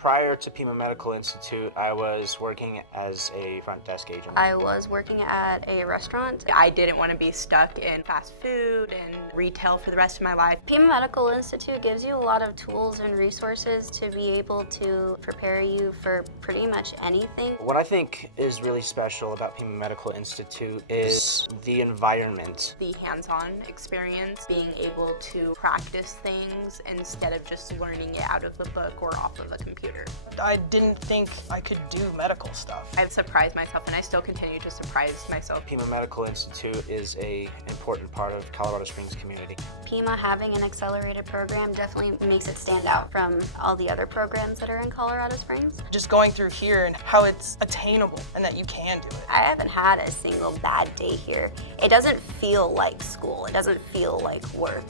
Prior to Pima Medical Institute, I was working as a front desk agent. I was working at a restaurant. I didn't want to be stuck in fast food and retail for the rest of my life. Pima Medical Institute gives you a lot of tools and resources to be able to prepare you for pretty much anything. What I think is really special about Pima Medical Institute is the environment. The hands-on experience, being able to practice things instead of just learning it out of the book or off of a computer. I didn't think I could do medical stuff. I've surprised myself, and I still continue to surprise myself. Pima Medical Institute is an important part of Colorado Springs community. Pima having an accelerated program definitely makes it stand out from all the other programs that are in Colorado Springs. Just going through here and how it's attainable and that you can do it. I haven't had a single bad day here. It doesn't feel like school. It doesn't feel like work.